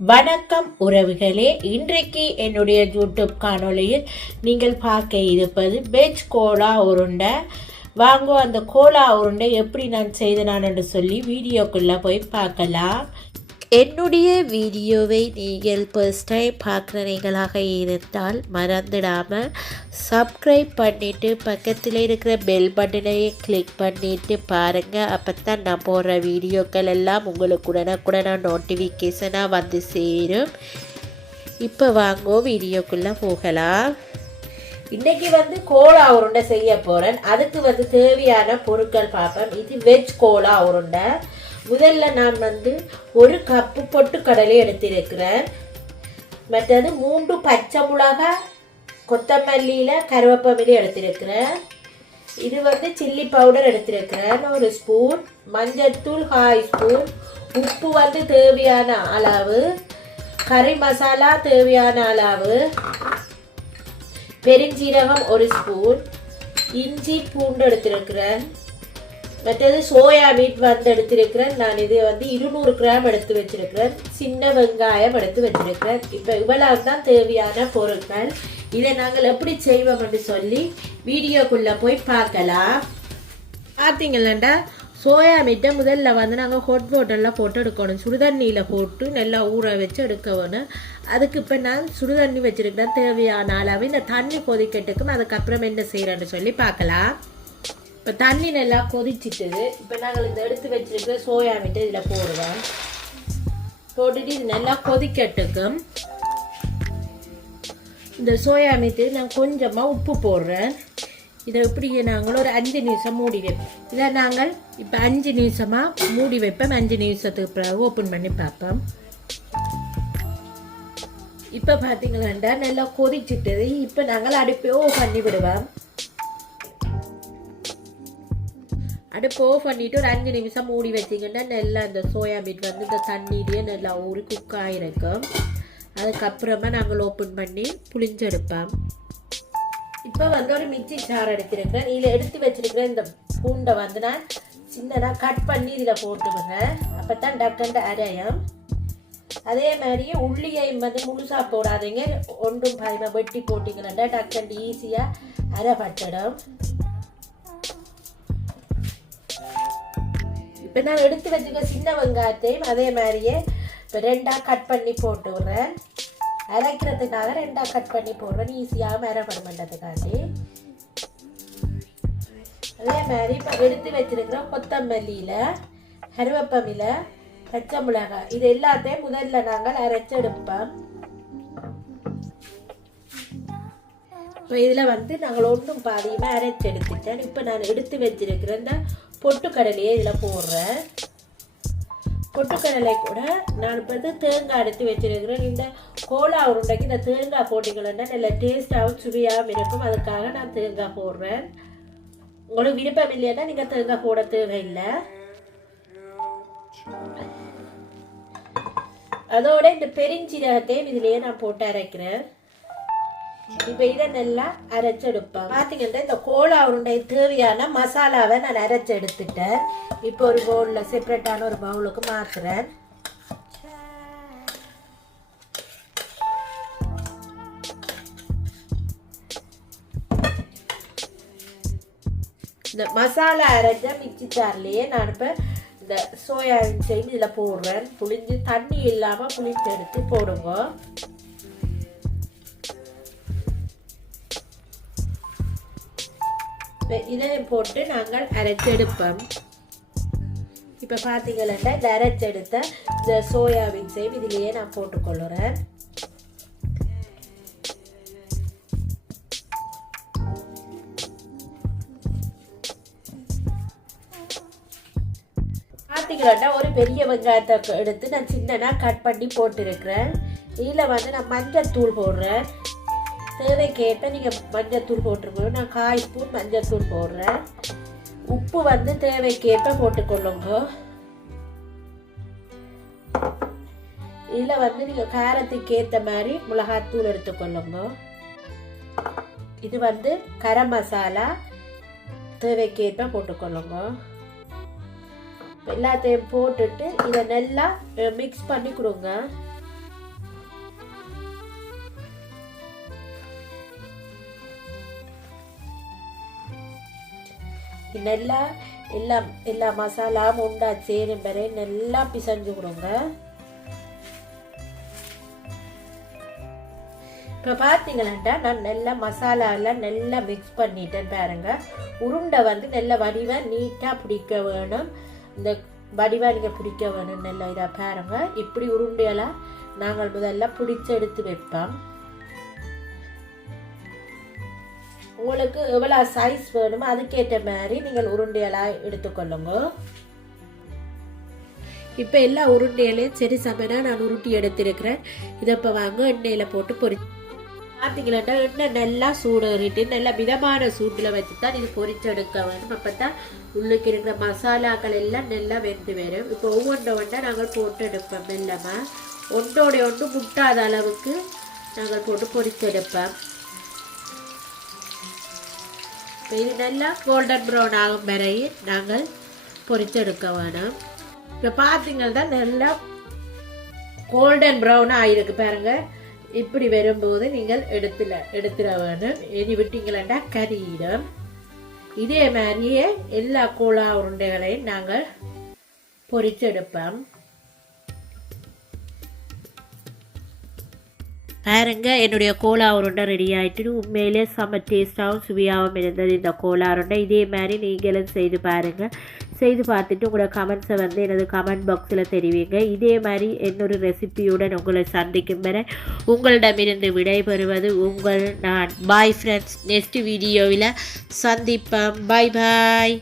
வணக்கம் உறவுகளே. இன்றைக்கு என்னுடைய யூடியூப் காணொளியில் நீங்கள் பார்க்க இருப்பது வெஜ் கோலா உருண்டை. வாங்கோ அந்த கோலா உருண்டை எப்படி நான் செய்தனான்னு சொல்லி வீடியோக்குள்ளே போய் பார்க்கலாம். என்னுடைய வீடியோவை நீங்கள் ஃபர்ஸ்ட் டைம் பார்க்குறீங்களாக இருந்தால் மறந்துடாமல் சப்ஸ்கிரைப் பண்ணிவிட்டு பக்கத்தில் இருக்கிற பெல் பட்டனையை கிளிக் பண்ணிவிட்டு பாருங்கள் அப்போ தான் நான் போடுற வீடியோக்கள் எல்லாம் உங்களுக்கு உடனுக்குடனே நோட்டிஃபிகேஷனாக வந்து சேரும். இப்போ வாங்கோ வீடியோக்குள்ளே போகலாம். இன்றைக்கி வந்து கோலா உருண்டை செய்ய போகிறேன் அதுக்கு வந்து தேவையான பொருட்கள் பார்ப்பேன் இது வெஜ் கோலா உருண்டை. முதல்ல நான் வந்து ஒரு கப்பு பொட்டு கடலை எடுத்திருக்கிறேன். மற்றது மூன்று பச்சை மிளகா கொத்தமல்லியில் கருவேப்பமிலி எடுத்திருக்கிறேன். இது வந்து சில்லி பவுடர் எடுத்திருக்கிறேன். ஒரு ஸ்பூன் மஞ்சத்தூள் ஹாய் ஸ்பூன் உப்பு வந்து தேவையான அளவு. கறி மசாலா தேவையான அளவு. பெருஞ்சீரகம் ஒரு ஸ்பூன் இஞ்சி பூண்டு எடுத்திருக்கிறேன். மற்றது சோயா மீட் வந்து எடுத்திருக்கிறேன். நான் இது வந்து இருநூறு கிராம் எடுத்து வச்சிருக்கிறேன். சின்ன வெங்காயம் எடுத்து வச்சிருக்கிறேன். இப்போ இவ்வளவு தான் தேவையான பொருட்கள். இதை நாங்கள் எப்படி செய்வோம்னு சொல்லி வீடியோக்குள்ளே போய் பார்க்கலாம். பார்த்தீங்களா சோயா மீட்டை முதல்ல வந்து நாங்கள் ஹொட் வாட்டரில் போட்டு எடுக்கணும். சுடுதண்ணியில் போட்டு நல்லா ஊற வச்சு எடுக்கணும். அதுக்கு இப்போ நான் சுடுதண்ணி வச்சுருக்கிறேன். தேவையான அளவு. இந்த தண்ணி கொதிக்கட்டுக்கும் அதுக்கப்புறம் என்ன செய்கிறேன்னு சொல்லி பார்க்கலாம். இப்போ தண்ணி நல்லா கொதிச்சிட்டு இப்போ நாங்கள் இந்த எடுத்து வச்சிருக்கிற சோயா மீட்டை இதில் போடுவோம் போட்டுட்டு இது நல்லா கொதிக்கட்டுக்கும். இந்த சோயா மீத்து நான் கொஞ்சமாக உப்பு போடுறேன். இதை இப்படியே நாங்கள் ஒரு அஞ்சு நிமிஷம் மூடி வைப்போம் இதை நாங்கள் இப்போ அஞ்சு நிமிஷமாக மூடி வைப்போம். அஞ்சு நிமிஷத்துக்கு பிறகு ஓப்பன் பண்ணி பார்ப்போம். இப்போ பார்த்தீங்களாண்டா நல்லா கொதிச்சிட்டது இப்போ நாங்கள் அடுப்பையோ பண்ணி விடுவோம். அடுப்பு ஆஃப் பண்ணிவிட்டு ஒரு அஞ்சு நிமிஷம் மூடி வச்சிங்கன்னா நல்லா அந்த சோயா மீட் வந்து இந்த தண்ணியிலேயே நல்லா ஊறி குக் ஆகிருக்கும் அதுக்கப்புறமா நாங்கள் ஓப்பன் பண்ணி புளிஞ்செடுப்போம் இப்போ வந்து ஒரு மிக்சி சார் எடுத்திருக்கிறேன் இதில் எடுத்து வச்சிருக்கிற இந்த பூண்டை வந்து நான் சின்னதாக கட் பண்ணி இதில் போட்டுவிடுறேன் அப்போ தான் டக்குண்டு அரையும் அதே மாதிரியே உள்ளியையும் வந்து முழுசாக போடாதீங்க ஒன்றும் பாயமாக வெட்டி போட்டிங்கன்னா டக்குண்டு ஈஸியாக அரை அரைப்பட்டுடும் இப்போ நான் எடுத்து வச்சுக்க சின்ன வெங்காயத்தையும் அதே மாதிரியே இப்போ ரெண்டாக கட் பண்ணி போட்டு விட்றேன் அரைக்கிறதுக்காக ரெண்டாக கட் பண்ணி போடுறேன். ஈஸியாக அரைப்பட பண்ணுறதுக்காண்டி அதே மாதிரி இப்போ எடுத்து வச்சிருக்கிற கொத்தமல்லியில் கருவேப்பமில பச்சை மிளகாய் இது எல்லாத்தையும் முதல்ல நாங்கள் அரைச்செடுப்போம் இப்போ இதில் வந்து நாங்கள் ஒன்றும் பாதியமாக அரைச்சி எடுத்துட்டேன். இப்போ நான் எடுத்து வச்சிருக்கிற இந்த பொட்டுக்கடலையே இதில் போடுறேன். பொட்டுக்கடலை கூட நான் இப்போ வந்து தேங்காய் எடுத்து வச்சிருக்கிறேன். இந்த கோலா உருண்டைக்கு இந்த தேங்காய் போட்டிங்கன்னா நல்ல டேஸ்டாகவும் சுவையாகவும் இருக்கும். அதுக்காக நான் தேங்காய் போடுறேன். உங்களுக்கு விருப்பம் இல்லைன்னா நீங்கள் தேங்காய் போட தேவையில்லை. அதோட இந்த பெருஞ்சீரகத்தையும் இதுலேயே நான் போட்டு அரைக்கிறேன். இப்போ இதை நல்லா அரைச்செடுப்பேன் பார்த்தீங்கன்னா இந்த கோலா உருண்டை தேவையான மசாலாவை நான் அரைச்சு எடுத்துட்டேன் இப்போ ஒரு பவுலில் செப்பரேட்டான ஒரு பவுலுக்கு மாற்றுறேன் இந்த மசாலா அரைச்ச மிக்சி சார்லேயே நான் இப்போ இந்த சோயாபீன் செய்து இதில் போடுறேன் புளிஞ்சு தண்ணி இல்லாமல் புளிஞ்சு எடுத்து போடுவோம் போடுங்க இதையும் போட்டு நாங்கள் அரைச்செடுப்போம். இப்போ பார்த்தீங்கன்னா இந்த அரைச்செடுத்த இந்த சோயாபீன் சேம் இதுலேயே நான் போட்டுக்கொள்ளுறேன். பார்த்தீங்கன்னா ஒரு பெரிய வெங்காயத்தை எடுத்து நான் சின்னதாக கட் பண்ணி போட்டிருக்கிறேன். இதில் வந்து நான் மஞ்சள் தூள் போடுறேன். தேவைக்கேற்ப நீங்கள் மஞ்சத்தூள் போட்டுருங்க. நான் காய் ஸ்பூன் மஞ்சத்தூள் போடுறேன். உப்பு வந்து தேவைக்கேற்ப போட்டுக்கொள்ளுங்க. இதில் வந்து நீங்கள் காரத்துக்கு ஏற்ற மாதிரி மிளகாத்தூள் எடுத்துக்கொள்ளுங்க. இது வந்து கரம் மசாலா தேவைக்கேற்ப போட்டுக்கொள்ளுங்க. எல்லாத்தையும் போட்டுட்டு இதை நல்லா மிக்ஸ் பண்ணி கொடுங்க. நல்லா எல்லாம் எல்லா மசாலாவும் உண்டா சேரும் வரை நல்லா பிசைஞ்சு கொடுங்க. இப்போ பார்த்தீங்களா நான் நல்லா மசாலாலாம் நல்லா மிக்ஸ் பண்ணிட்டேன் பாருங்க. உருண்டை வந்து நல்ல வடிவாக நீட்டாக பிடிக்க வேணும். இந்த வடிவாக நீங்கள் பிடிக்க வேணும் நல்ல இதாக பாருங்க. இப்படி உருண்டையெல்லாம் நாங்கள் முதல்ல பிடிச்சி எடுத்து வைப்போம். உங்களுக்கு எவ்வளோ சைஸ் வேணுமோ அதுக்கேற்ற மாதிரி நீங்கள் உருண்டையெல்லாம் எடுத்துக்கொள்ளுங்க இப்போ எல்லா உருண்டையிலையும் சரி சமையலாக நான் உருட்டி எடுத்திருக்கிறேன். இதை இப்போ வாங்க எண்ணெயில் போட்டு பொரி பார்த்தீங்களா எண்ணெய் நல்லா சூடுறிட்டு நல்லா மிதமான சூட்டில் வச்சு தான் இது பொரிச்சு எடுக்க வேணும் அப்போ தான் உள்ளுக்கு இருக்கிற மசாலாக்கள் எல்லாம் நல்லா வெந்து வரும். இப்போ ஒவ்வொன்றை ஒன்றா நாங்கள் போட்டு எடுப்போம் மெல்லமாக ஒன்றோடைய ஒன்று முட்டாத அளவுக்கு நாங்கள் போட்டு பொரிச்சு எடுப்போம் இப்போ இது நல்லா கோல்டன் ப்ரௌன் ஆகும் வரையும் நாங்கள் பொறிச்செடுக்க வேணும் இப்போ பார்த்தீங்கன்னா நல்லா கோல்டன் ப்ரௌன் ஆகிருக்கு பாருங்க இப்படி வரும்போது நீங்கள் எடுத்துல எடுத்துட வேணும் இனி விட்டீங்களா கறியிடும் இதே மாதிரியே எல்லா கோலா உருண்டைகளையும் நாங்கள் பொறிச்செடுப்போம் பாருங்க என்னுடைய கோலா உருண்டை ரெடி ஆகிட்டு உண்மையிலே செம்ம டேஸ்ட்டாகவும் சுவையாகவும் இருந்தது இந்த கோலா உருண்டை. இதே மாதிரி நீங்களும் செய்து பாருங்கள் செய்து பார்த்துட்டு உங்களோட கமெண்ட்ஸை வந்து எனது கமெண்ட் பாக்ஸில் தெரிவிங்க. இதே மாதிரி இன்னொரு ரெசிபியுடன் உங்களை சந்திக்கும் வரை உங்களிடமிருந்து விடைபெறுவது உங்கள் நான். பாய் ஃப்ரெண்ட்ஸ் நெக்ஸ்ட் வீடியோவில் சந்திப்பேன் பாய் பாய்